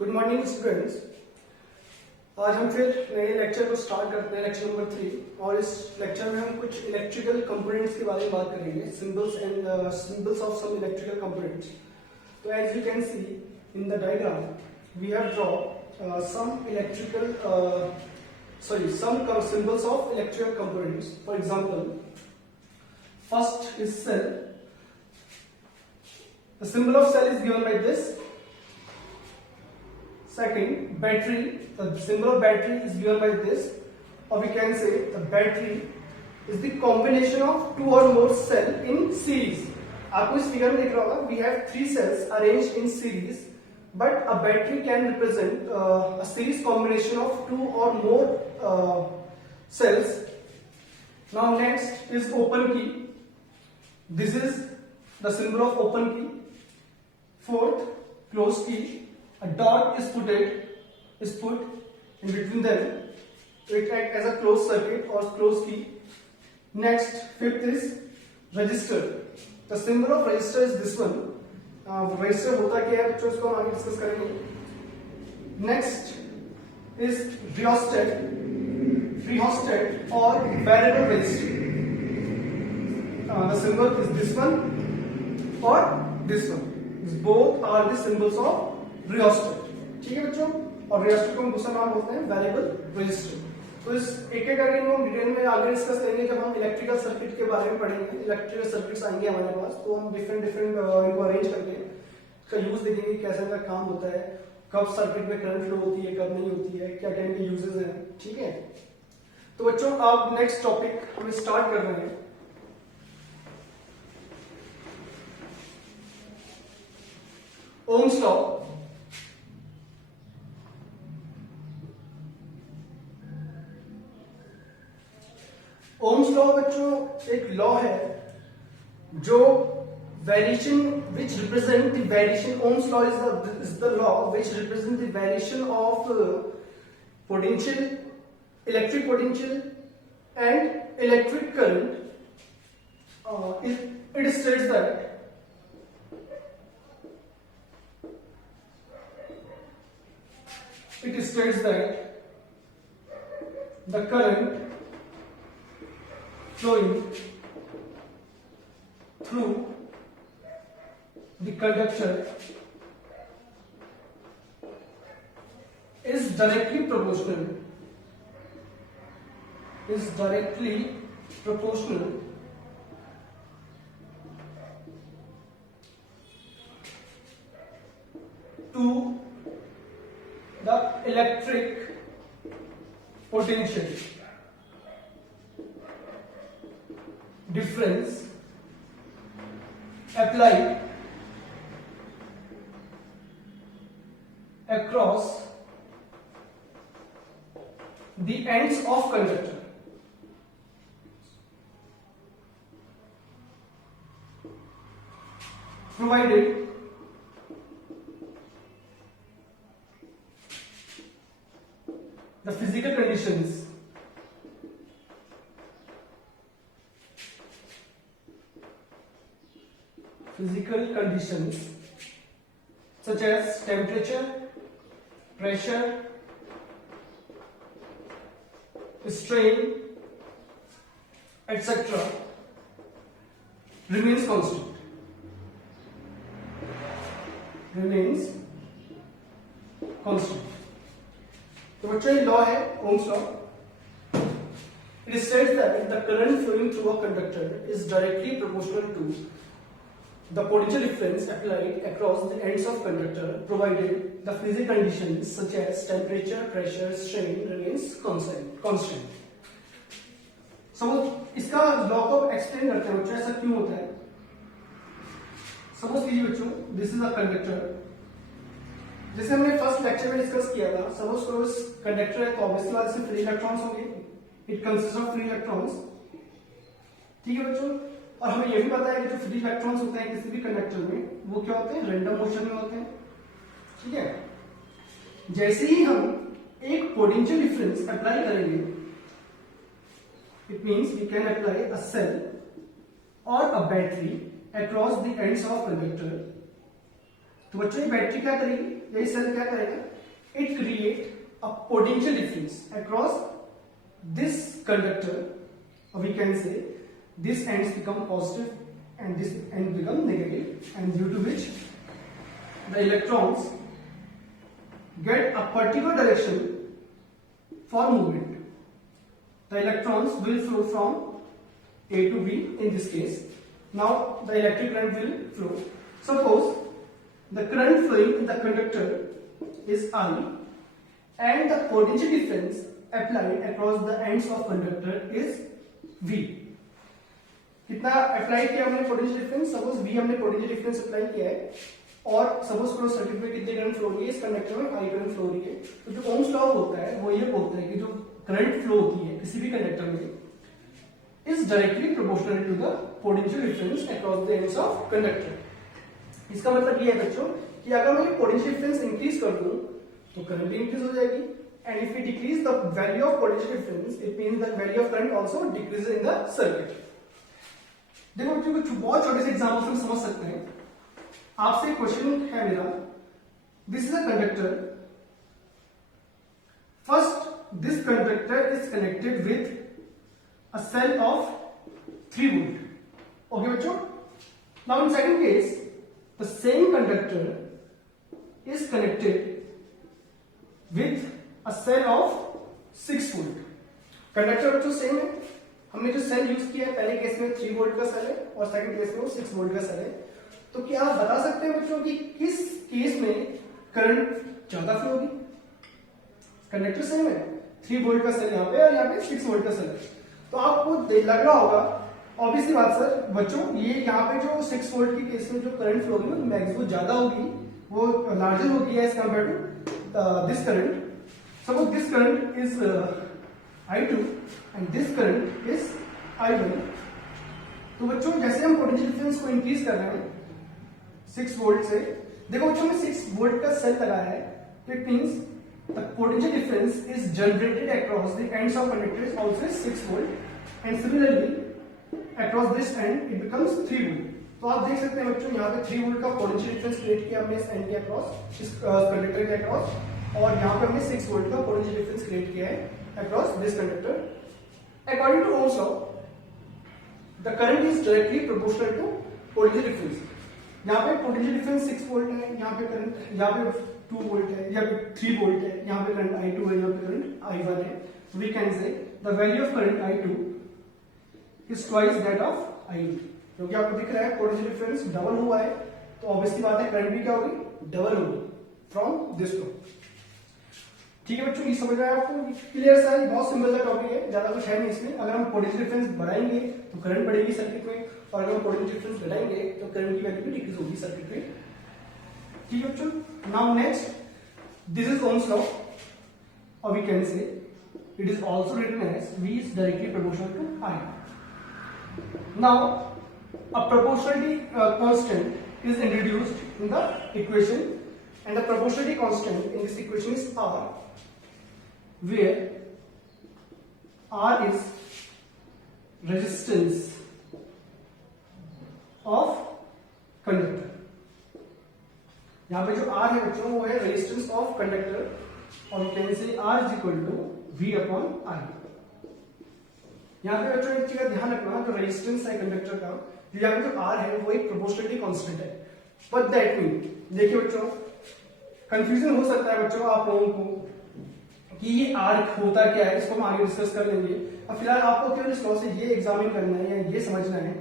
Good morning students. आज हम फिर नए लेक्चर को स्टार्ट करते हैं, लेक्चर नंबर 3। और इस लेक्चर में हम कुछ इलेक्ट्रिकल कंपोनेंट्स के बारे में बात करेंगे, symbols of some electrical components. तो as you can see in the diagram we have draw some symbols of electrical components. For example, first is cell. The symbol of cell is given by this. Second, battery. The symbol of battery is given by this. Or we can say the battery is the combination of two or more cells in series. आपको इस फिगर में दिख रहा होगा, we have 3 cells arranged in series, but a battery can represent a series combination of 2 or more cells. Now next is open key. This is the symbol of open key. Fourth, closed key. A dot is put in between them. It acts as a closed circuit or closed key. Next, fifth is register. The symbol of register is this one. Register होता क्या है बच्चों, इसको हम आगे डिस्कस करेंगे। Next is rheostat or variable register. The symbol is this one or this one. Both are the symbols of rheostat. ठीक है बच्चों, और rheostat को हम दूसरा नाम बोलते हैं वेरिएबल रजिस्टर। तो इस एक एक करके हम डिटेल में आगे डिस्कस करेंगे जब हम इलेक्ट्रिकल सर्किट के बारे में पढ़ेंगे। इलेक्ट्रिकल सर्किट्स आएंगे हमारे पास, तो हम डिफरेंट इनको अरेंज करके इसका यूज देखेंगे, कैसे का काम होता है, कब सर्किट में करंट फ्लो होती है, कब नहीं होती है, क्या टाइम के यूजेस हैं। ठीक है, तो बच्चों आप नेक्स्ट टॉपिक हम स्टार्ट कर रहे हैं। Ohm's law. ओम्स लॉ बच्चों एक लॉ है जो variation which represent the variation. Ohm's law is the law which represent the variation of potential, electric potential and electric current. It states that the current flowing through the conductor is directly proportional to the electric potential difference applied across the ends of conductor. Provided the physical conditions such as temperature, pressure, strain, etc. remains constant. तो बच्चों ये लॉ है Ohm's law. It states that the current flowing through a conductor is directly proportional to the potential difference applied across the ends of conductor, provided the physical conditions such as temperature, pressure, strain remains constant. Suppose इसका लॉ को एक्सप्लेन करते हैं बच्चों, ऐसा क्यों होता है। सपोज कीजिए बच्चों, दिस इज अ कंडक्टर, जैसे हमने फर्स्ट लेक्चर में डिस्कस किया था। सपोज करो इस कंडक्टर है, तो ऑब्वियसली बात इसमें फ्री इलेक्ट्रॉन्स होंगे। It consist of free electrons. ठीक है बच्चों, और हमें यह भी पता है कि जो फ्री इलेक्ट्रॉन्स होते हैं किसी भी कंडक्टर में, वो क्या होते हैं, रैंडम मोशन में होते हैं। ठीक है, जैसे ही हम एक पोटेंशियल डिफरेंस अप्लाई करेंगे, it means we can apply a cell or a battery across the ends of conductor तो बच्चों ये बैटरी क्या करेगी, यही सेल क्या करेगा, it create a potential difference across this conductor, or we can say this ends become positive and this end become negative, and due to which the electrons get a particular direction for movement. The electrons will flow from A to B in this case. Now the electric current will flow. Suppose the current flowing in the conductor is I and the potential difference applied across the ends of conductor is V. कितना अप्लाई किया हमने potential difference, suppose V हमने potential difference apply किया है और सपोज करो सर्किट में कितने करंट फ्लो हो रही है, इस कंडक्टर में I करंट फ्लो हो रही है। तो जो ओम्स लॉ होता है वो ये बोलता है कि जो करंट फ्लो होती है किसी भी कंडक्टर में is directly proportional to the potential difference across the ends of conductor. इसका मतलब ये है बच्चों कि अगर मैं पोटेंशियल डिफरेंस इंक्रीज कर दूं तो करंट भी इंक्रीज हो जाएगी, and if we decrease the value of potential difference, it means that value of current also decreases in the circuit. देखो बच्चों कुछ बहुत छोटे से एग्जांपल से हम समझ सकते हैं। आपसे क्वेश्चन है मेरा, this is a conductor, first this conductor is connected with a cell of 3 volt, okay बच्चों। Now in second case the same conductor is connected with a cell of 6 volt. Conductor बच्चों same है, हमने जो cell use किया है पहले केस में 3 वोल्ट का सेल है और सेकंड केस में वो 6 वोल्ट का सेल है। तो क्या आप बता सकते हैं बच्चों कि किस केस में करंट ज्यादा फ्लो होगी? कंडक्टर सेम है, 3 वोल्ट का सेल यहाँ पे और यहाँ पे 6 वोल्ट का सेल है। तो आपको लग रहा होगा ऑब्वियसली बात सर बच्चों, ये यहाँ पे जो 6 वोल्ट की केस में जो करंट फ्लो होगी वो मैक्सिमम ज्यादा होगी, वो लार्जर होगी as compare to this current. Suppose this current is I2 and this current is I1। तो बच्चों जैसे हम पोटेंशियल डिफरेंस को इंक्रीज कर रहे हैं 6 वोल्ट से, देखो बच्चों में 6 वोल्ट का सेल लगाया है, तो it means the potential difference is generated across the ends of conductor is also 6 volt and similarly across this and it becomes 3 वोल्ट। तो आप देख सकते हैं बच्चों यहाँ पे 3 वोल्ट का पोटेंशियल डिफरेंस क्रिएट किया हमने इस एंड के अक्रॉस, इस कंडक्टर के अक्रॉस, और यहाँ पे हमने 6 वोल्ट का पोटेंशियल डिफरेंस क्रिएट किया है across this conductor. According to Ohm's law the current is directly proportional to potential difference. यहाँ पे पोटेंशियल डिफरेंस 6 वोल्ट है, यहाँ पे करंट यहाँ पे 2 वोल्ट है, यहाँ पे 3 वोल्ट है, यहाँ पे करंट I2 है, यहाँ पे करंट I1 है। So we can say the value of current I2 is twice that of I1। क्योंकि आपको दिख रहा है पोटेंशियल डिफरेंस डबल हुआ है, तो ऑब्वियसली बात है करंट भी क्या होगी, डबल होगी फ्रॉम दिस लो। ठीक है बच्चों, ये समझ रहा है आपको, क्लियर सा है, बहुत सिंपल सा टॉपिक है, ज्यादा कुछ है नहीं इसमें। अगर हम पोटेंशियल डिफरेंस बढ़ाएंगे तो करंट बढ़ेगी सर्किट में, और अगर हम पोटेंशियल डिफरेंस घटाएंगे तो करंट की वैल्यू भी डिक्रीज होगी सर्किट में। ठीक है बच्चों, now next this is Ohm's law, और we can say it is also written as V is directly proportional to I। नाउ a proportionality constant is introduced in the equation, and the proportionality constant in this equation is R, where R is resistance of conductor। यहाँ पे जो R है बच्चों वो है resistance of conductor, और you can say R is equal to V upon I। यहाँ पे बच्चों एक चीज का ध्यान रखना, जो रेजिस्टेंस है कंडक्टर का, यहाँ पे जो R है वो एक प्रोपोर्शनलिटी कांस्टेंट है। बट दैट मीन, देखिए बच्चों कंफ्यूजन हो सकता है बच्चों आप लोगों को कि ये आर्क होता क्या है, इसको हम आगे डिस्कस कर लेंगे। अब फिलहाल आपको केवल इस लॉ से ये एग्जामिन करना है या ये समझना है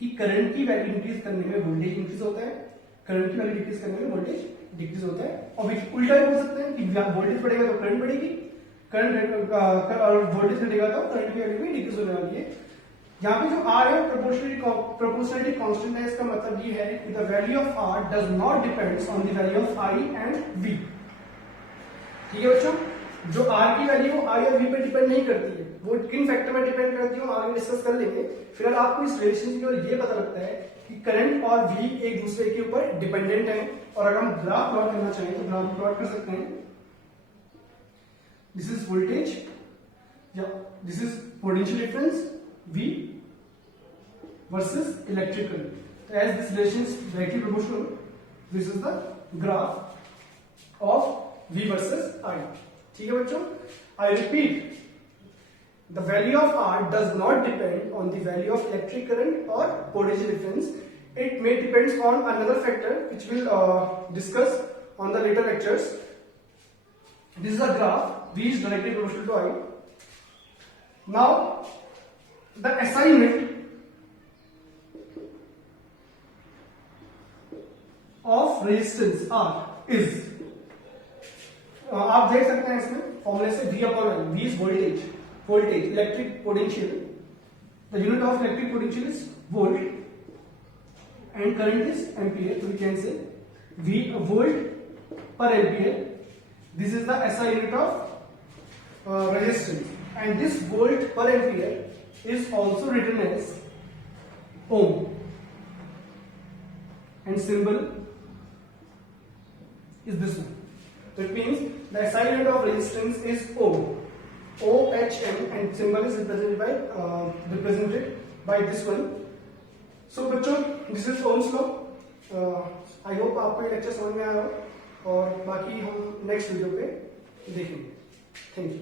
कि करंट की वैल्यू इंक्रीज करने में वोल्टेज इंक्रीज होता है, करंट की वैल्यू डिक्रीज करने में वोल्टेज डिक्रीज होता है। और उल्टा भी बोल सकते हैं कि वोल्टेज बढ़ेगा तो करंट बढ़ेगी, करंट और वोल्टेज घटेगा तो करंट की वैल्यू भी डिक्रीज होने वाली है। यहाँ पे जो R है प्रोपोर्शनलिटी कांस्टेंट है, इसका मतलब ये है कि the value of R does not depends on the value of I and V। ठीक है बच्चों, जो R की वैल्यू I और V पे डिपेंड नहीं करती है, वो किन फैक्टर में डिपेंड करती है हम आगे डिस्कस कर लेंगे। फिलहाल आपको इस रिलेशन की ओर ये पता लगता है कि करंट और V एक दूसरे के ऊपर डिपेंडेंट है, और अगर हम ग्राफ प्लॉट करना चाहें तो ग्राफ प्लॉट कर सकते हैं। This is voltage, this is potential difference V versus electric current। So as this relation is directly proportional, this is the graph of V versus I। ठीक है बच्चों, I repeat, the value of R does not depend on the value of electric current or potential difference. It may depends on another factor which we'll discuss on the later lectures. This is a graph, V is directly proportional to I. Now the SI unit of resistance R is, आप देख सकते हैं इसमें फॉर्मूले से V upon I, V is voltage, electric potential, the unit of electric potential is volt and current is ampere, so we can say V volt per ampere. This is the SI unit of resistance, and this volt per ampere is also written as ohm, and symbol is this one. So it means the SI unit of resistance is ohm, OHM, and symbol is represented by this one. So बच्चों, this is Ohm's law. I hope आपको ये लेक्चर समझ में आया हो, और बाकी हम नेक्स्ट वीडियो पे देखेंगे। Thank you.